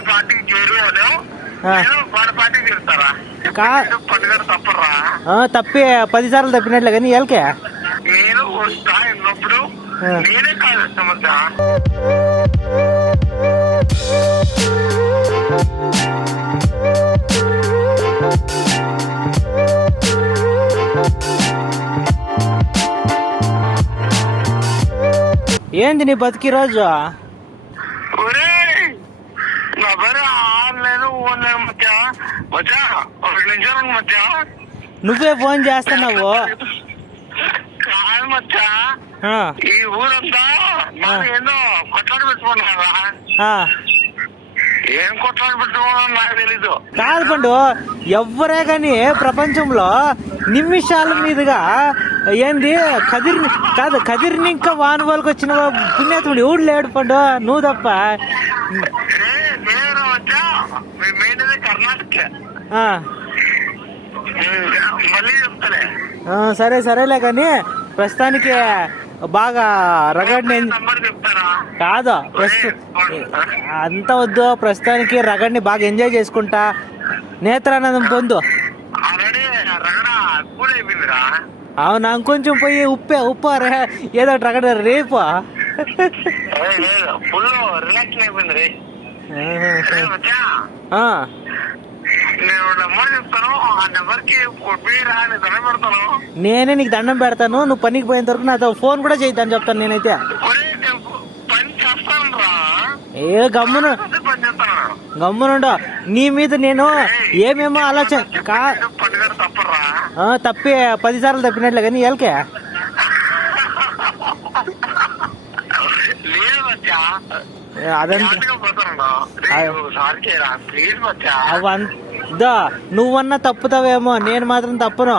వీడి పార్టీకి చేరు వాడి పార్టీకి చేరుతారా పండుగ తప్పరా? తప్పి 10 సార్లు తప్పినట్లే కానీ ఎల్కే నేను వస్తా ఎన్నప్పుడు నేనే కాదు సమస్య. ఏంది నీ బతికి రోజు? నా బరి ఆన్లైన్ ఓన్లైన్ మధ్య మధ్య 1 నిమిషాల మధ్య నువ్వే ఫోన్ చేస్తున్నావు కాదు మధ్య. ఈ ఊరంతా ఏందో కొట్లాడి పెట్టుకున్నారా? ఏం కొట్లాడి పెట్టుకున్నా నాకు తెలీదు. కాదు పండు, ఎవ్వరే కానీ ప్రపంచంలో నిమిషాల మీదుగా ఏంది కదిరిని ఇంకా వాన వాళ్ళకి వచ్చిన పుణ్యాత్ముడు ఎవడు లేడు పండు, నువ్వు తప్ప. నేను వచ్చా మెయిన్ కర్ణాటక. మళ్ళీ చెప్తాలే. సరేలే కానీ ప్రస్తుతానికి బాగా రగడ్ని కాదు అంత వద్దు, ప్రస్తుతానికి రగడ్ని బాగా ఎంజాయ్ చేసుకుంటా నేత్రానందం పొందు. అవునా, ఇంకొంచెం పోయి ఉప్పు ఏదో రగడ రేపు నేనే నీకు దండం పెడతాను, నువ్వు పనికి పోయేంత వరకు నాతో ఫోన్ కూడా చేద్దాను చెప్తాను నేనైతే. గమ్మునుండు, నీ మీద నేను ఏమేమో ఆలోచన తప్పి 10 సార్లు తప్పినట్లే కానీ ఎల్కే అవంతా నువ్వన్నా తప్పుతావేమో, నేను మాత్రం తప్పును.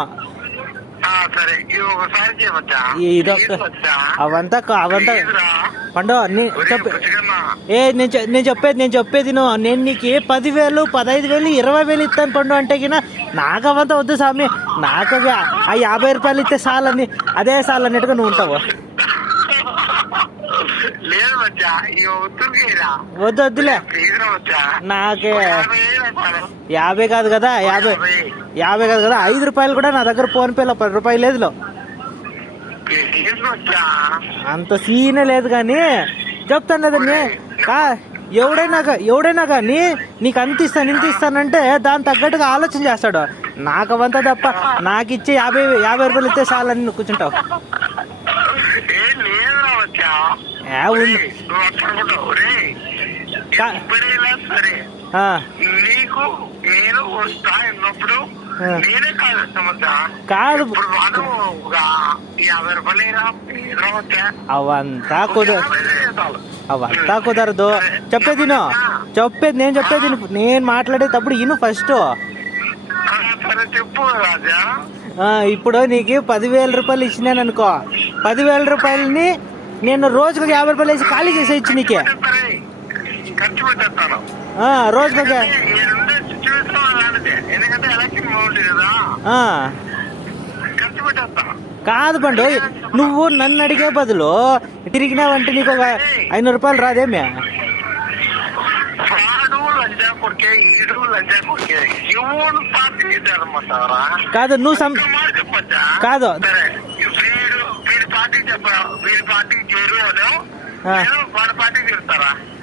అవంతా పండు నేను చెప్పేది నేను నీకు 10,000 15,000 20,000 ఇస్తాను పండు అంటే కినా నాకు అవంతా వద్దు స్వామి, నాకు ఆ 50 రూపాయలు ఇస్తే చాలని అదే చాలు అన్నట్టుగా నువ్వు ఉంటావు. వద్దులే, నాకే 50 కాదు కదా 5 రూపాయలు కూడా నా దగ్గర ఫోన్ పేలో 10 రూపాయలు లేదు, అంత సీనే లేదు. కానీ చెప్తాను కదండి, ఎవడైనా కానీ నీకు అంత ఇస్తానంటే దాని తగ్గట్టుగా ఆలోచన చేస్తాడు. నాకు అవంతా తప్ప నాకు ఇచ్చే 50 రూపాయలు ఇస్తే చాలని నువ్వు కూర్చుంటావు. కాదు అవంతా కుదరదు. చెప్పేది నేను చెప్పేది నేను మాట్లాడేటప్పుడు ఇను ఫస్ట్. ఇప్పుడు నీకు 10,000 రూపాయలు ఇచ్చినాను అనుకో, 10,000 రూపాయలని నేను రోజుకు 50 రూపాయలు వేసి ఖాళీ చేసేయచ్చు నీకే. రోజుకు కాదు పండు, నువ్వు నన్ను అడిగే బదులు తిరిగినావంటే నీకు ఒక 500 రూపాయలు రాదేమే? కాదు నువ్వు కాదు వీడి పార్టీకి చేరు వాడి పార్టీకి చేరుతారా?